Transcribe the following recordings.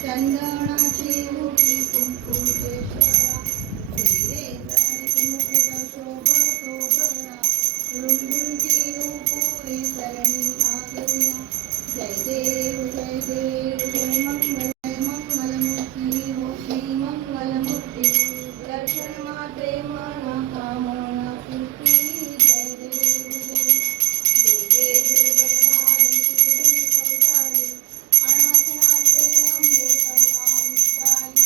चंदनाची मुठी कुंकुचे शोभा रुंझुंची नुपुरे करणी नागरिया जय देव जय मंगलमूर्ती हो श्री मंगलमूर्ती दर्शन मात्रे मना कामना पूर्ती जय देव दुर्गे दुर्गधारी सौदारी अनाथनाथे अंबे करुणाविष्टारी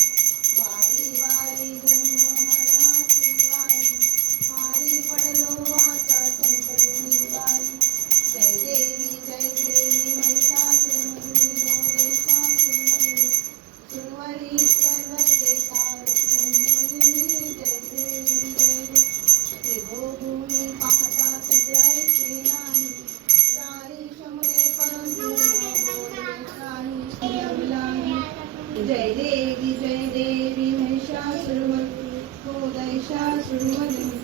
वारी वारी जन्म मरणाची वारी हारी पडलो आता संकटनी वारी जय देवी महिषासुरमर्दिनी हो महिषासुरमर्दिनी सुरवरीश्वर वरदे तारकमणी जय देवी त्रिभुवनी पाहता जय श्री नाही सारी शमरे परंतु जय देवी महिषासुरमर्दिनी हो महिषासुरमर्दिनी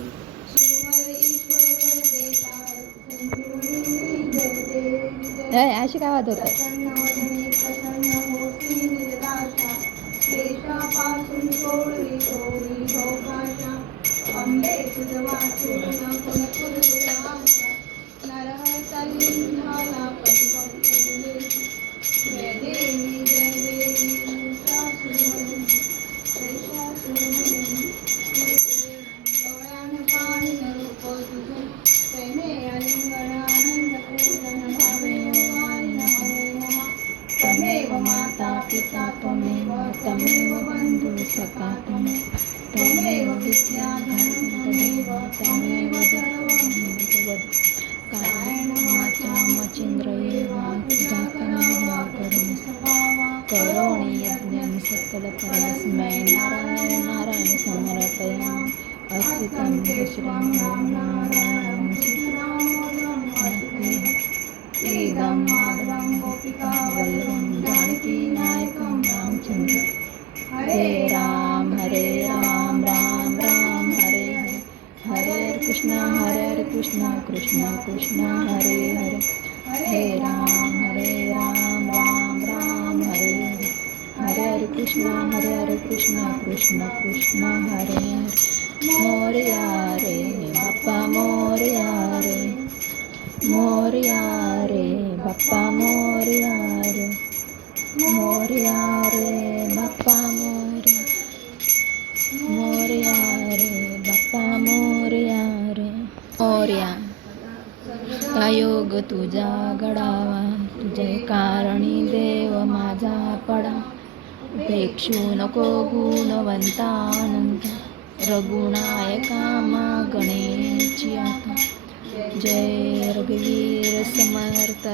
अशी काय वाद होत देशापासून सोडली सोडली भोगाशा अंबे तुझ वाचून नरहरतली झाला पतिभक्त जय देवी डोळ्यानं पाहिलं रूप तुझं प्रेमे अलिंगणानंद पूजन भावे त्वमेव माता पिता त्वमेव त्वमेव बंधु सखा त्वमेव विद्याधरं त्वमेव त्वमेव सर्वं कारण मचिंद्र एवा तुझा करुणा करुण करोणी यज्ञं सकल परस्मै नारायण नारायण समर्पया अच्युतं श्रीं नारायण श्रीराम माधवं गोपिका वल्लभं जानकी नायकं रामचंद्र हरे राम राम राम हरे हरे हरे कृष्णा कृष्णा कृष्णा हरे हरे हरे राम राम राम हरे हरे हरे कृष्णा कृष्णा कृष्णा हरे हरे मोरया रे बाप्पा मोरया रे मोरया रे बाप्पा मोरया रे बाप्पा मोरया रे बाप्पा मोरया रे मोरया योग तुझा घडावा तुझे कारणी देव माझा पडा उपेक्षू नको गुणवंतानंत रघुनायका गणेची आता जय रघुवीर समर्थ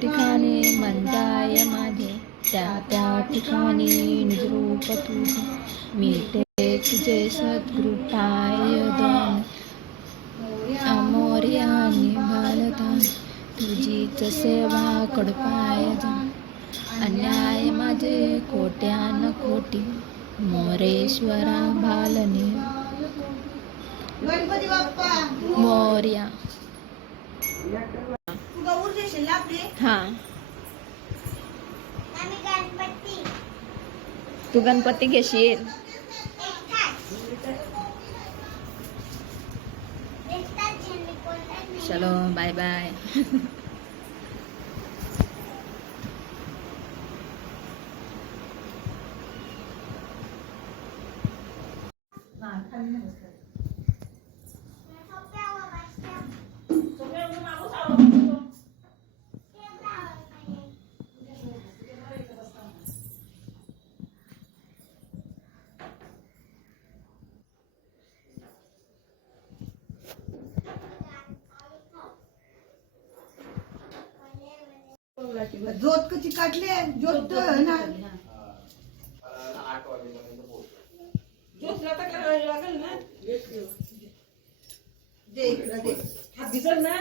ठिकाणी मंदाय माझे त्या ठिकाणी निजरूप तुझे मी ते तुझे सद्गृपाय दान अमोर्यानी बालता तुझीच सेवा कडपाय जा अन्याय माझे कोट्यान कोटी मोरेश्वरा बालने गणपती बाप्पा मोर्या हा तू गणपती घेशील चलो बाय बाय जोत कशी काटली जोत ना जोतला तर करायला लागेल ना दे इकडे दे हा भिजल ना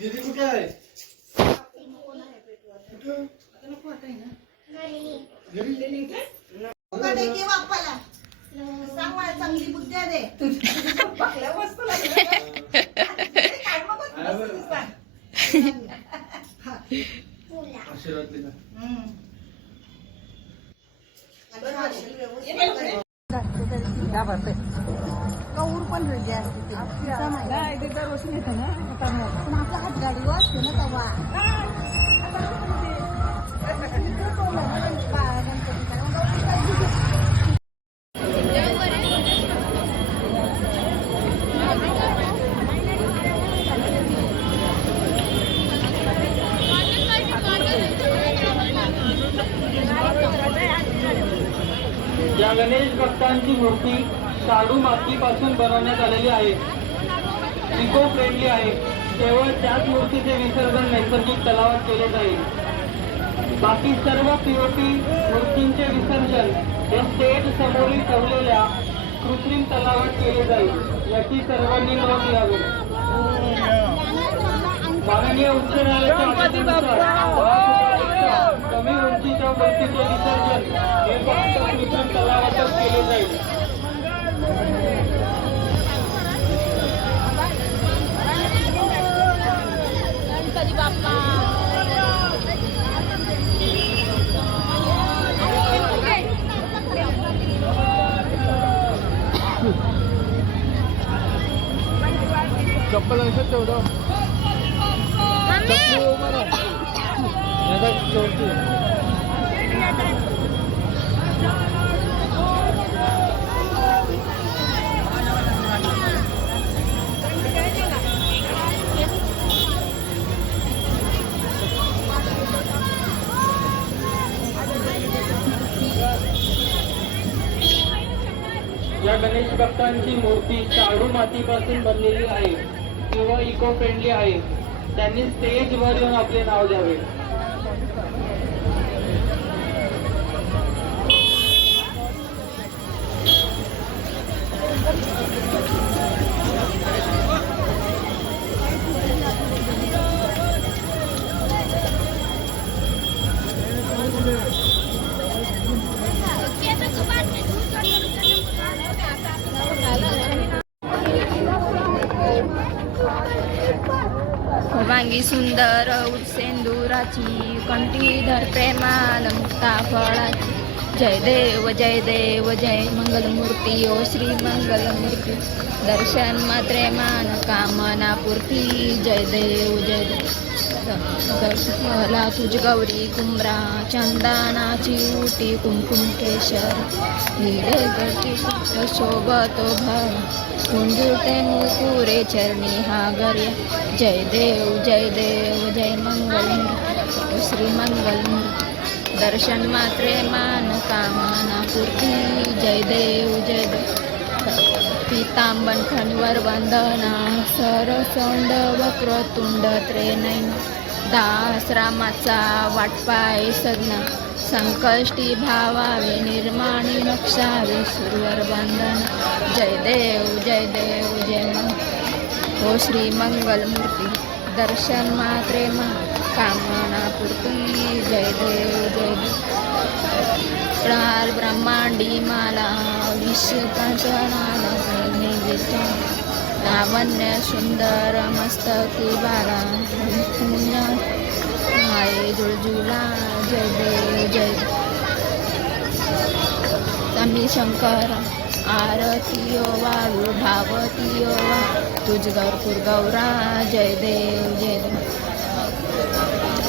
दीदी कुठे आहे? सांग मला चांगली बुद्ध्या दे. आशीर्वाद दिला. कौर पण वेगळी असते पण आपल्या हात गाडीवर असते ना तेव्हा या गणेश भक्तांची मूर्ती शाडू मातीपासून बनवण्यात आलेली आहे. इको फ्रेंडली आहे. केवळ त्याच मूर्तीचे विसर्जन नैसर्गिक तलावात केले जाईल. बाकी सर्व पीओपी मूर्तींचे विसर्जन हे स्टेज समोरील ठेवलेल्या कृत्रिम तलावात केले जाईल. याची सर्वांनी नोंद घ्यावी. माननीय उच्च न्यायालयाच्या आदेशानुसार कमी उंचीच्या मूर्तीचे विसर्जन हे फक्त कृत्रिम तलावातच केले जाईल. चप्पल असं तेवढं या गणेश भक्तांची मूर्ती शाडू मातीपासून बनलेली आहे किंवा इको फ्रेंडली आहे. त्यांनी स्टेजवर येऊन आपले नाव द्यावे. वांगी सुंदर सेंदुराची कंठीधर प्रेमाल मुक्ता फळाची. जय देव जय देव जय मंगलमूर्ती ओ श्री मंगलमूर्ती. दर्शन मात्रे मान कामना पूर्ती. जय देव जय देव. मला तुझ गौरी कुंभरा चंदनाची उटी कुंकुम केशर हिरे गटी शोभतो भर कुंजुटे मुकुरे चरणी हा गर्या. जय देव जय मंगलमूर्ती श्री मंगलमूर्ती. दर्शन मात्रे मान कामना पूर्ती. जय देव पीतांबन फणीवर वंदना सरसोंड वक्रतुंड त्रेनयन. दास रामाचा वाटपाय सज्ञा संकष्टी भावावे निर्माणी नक्षावे सुरवर वंदना. जय देव जय हो श्री मंगलमूर्ती. दर्शन मात्रे मा कामना पूर्ती. जय देव प्रार ब्रह्मांडी माला विश्वकांचनाला नैवेद्य. लावण्य सुंदर मस्तकी बाला पुण्य माये जुळजुला. जय देव समी शंकर आरतीयो वाळू भावतीयो तुझ गौरपूर गौरा. जय देव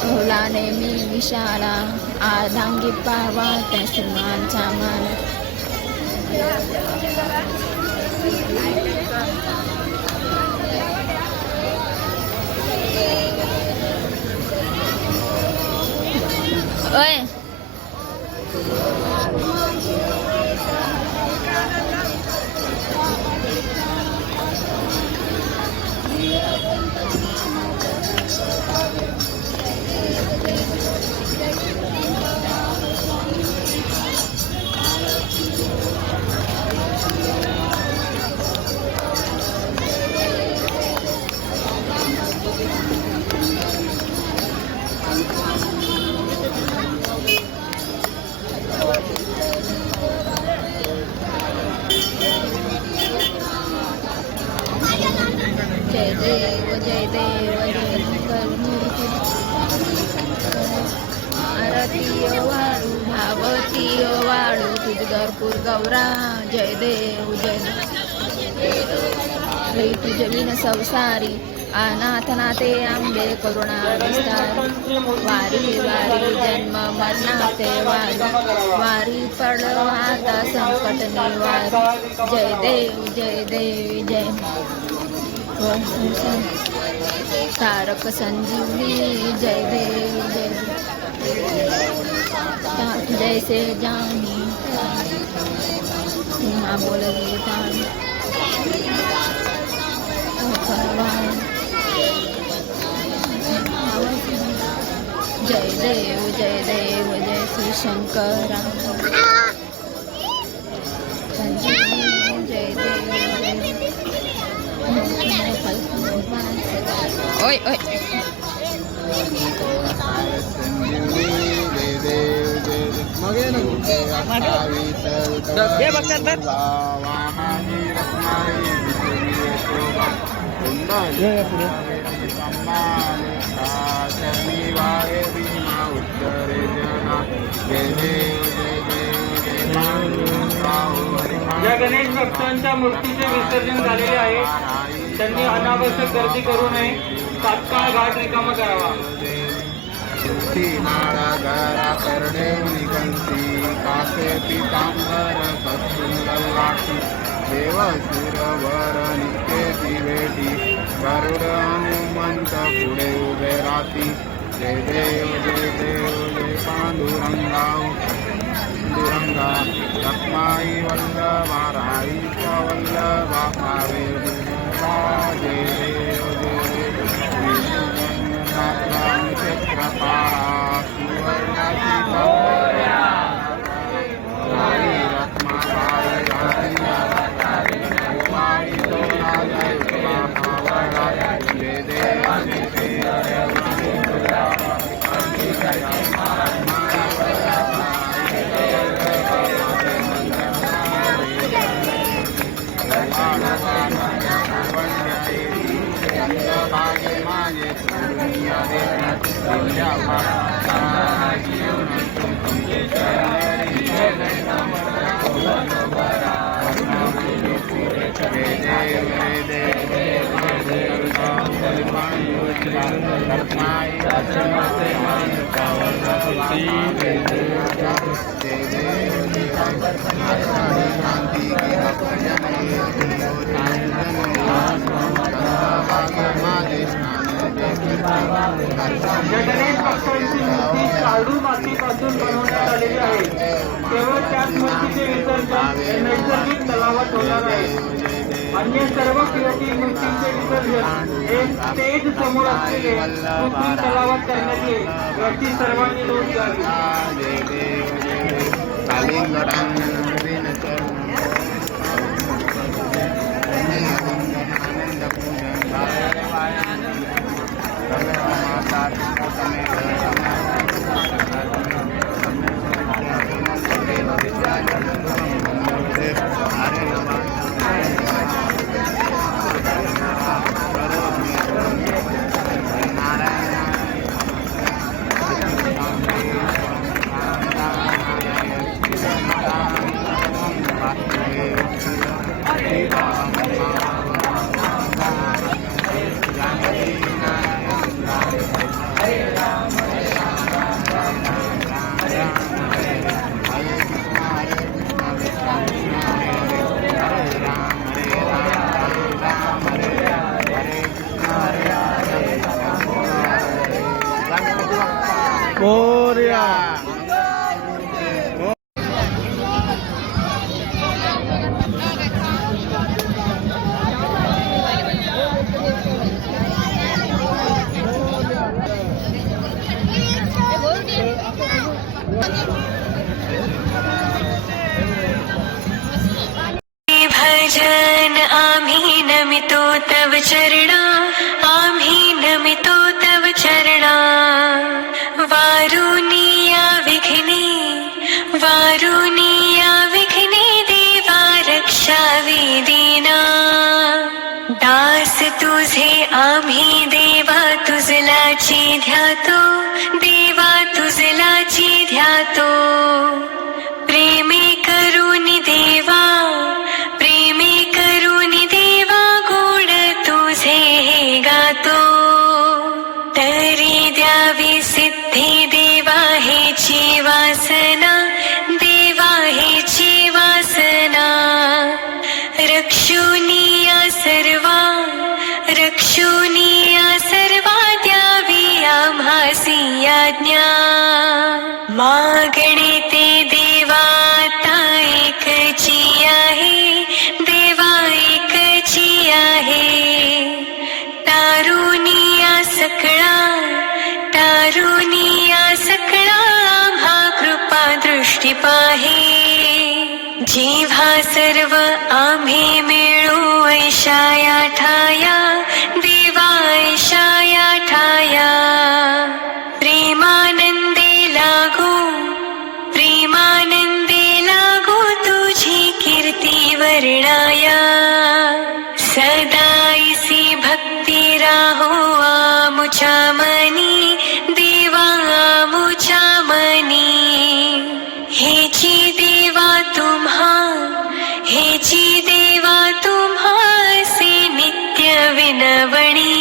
भोला नेमी विशाला आधांगी पावा त्या श्रीमानचा मान. ओय तुळजापूर गौरा जय देव जय देव तुझे विन संसारी अनाथनाथे आंबे करुणा विस्तार वारी वारी जन्म मरणाते वारी वारी पडलो आता संकट निवार जय देव जय तारक संजीवनी जय देव जैसे जानी सिंहा बोल जय देव जय श्री शंकर संजीवनी जय देव ओय ओय या गणेश भक्तांच्या मूर्तीचे विसर्जन झालेले आहे. त्यांनी अनावश्यक गर्दी करू नये. तात्काळ घाट रिकामा करावा. गरा करणे निगंती कासे पितांबर सत्सुंदर देव शिरवर नित्येती भेटी गरुड हनुमंत पुढे उभे राती जय देव जय पांडुरंगा दुरंगा लक्ष्माई वल्लभा राईचा वल्लभा भावे जय देव क्षेत्रपाळा सुवर्णाची गणेश भक्तांची मूर्ती शाडू मातीपासून बनवण्यात आलेली आहे. केवळ त्याच मूर्तीचे विसर्जन नैसर्गिक तलावात होणार आहे. अन्य सर्व कृती मूर्तींचे विसर्जन हे स्टेज समोर असलेले कृत्रिम तलावात करण्यात येईल. याची सर्वांनी नोंद घ्यावी. नारायण जेव्हा सर्व आम्ही मिळू ऐशाया ठाया देवा ऐशाया ठाया प्रेमानंदे लागू तुझी कीर्ती वर्णाया सदाईसी भक्ती राहो आमुच्या मनी देवा आमुच्या मनी हेची देवा तुम्हासी नित्य विनवणी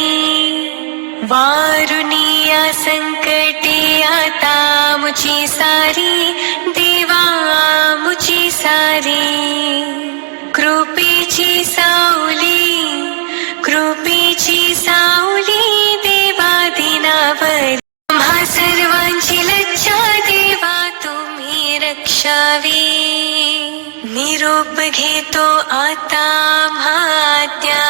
वारुनिया संकटे आता मुची सारी देवा मुची सारी कृपेची सावली देवा दिनावर आम्हा सर्वांची लज्जा देवा तुम्ही रक्षावी निरोप घेतो आता आम्हा आज्ञा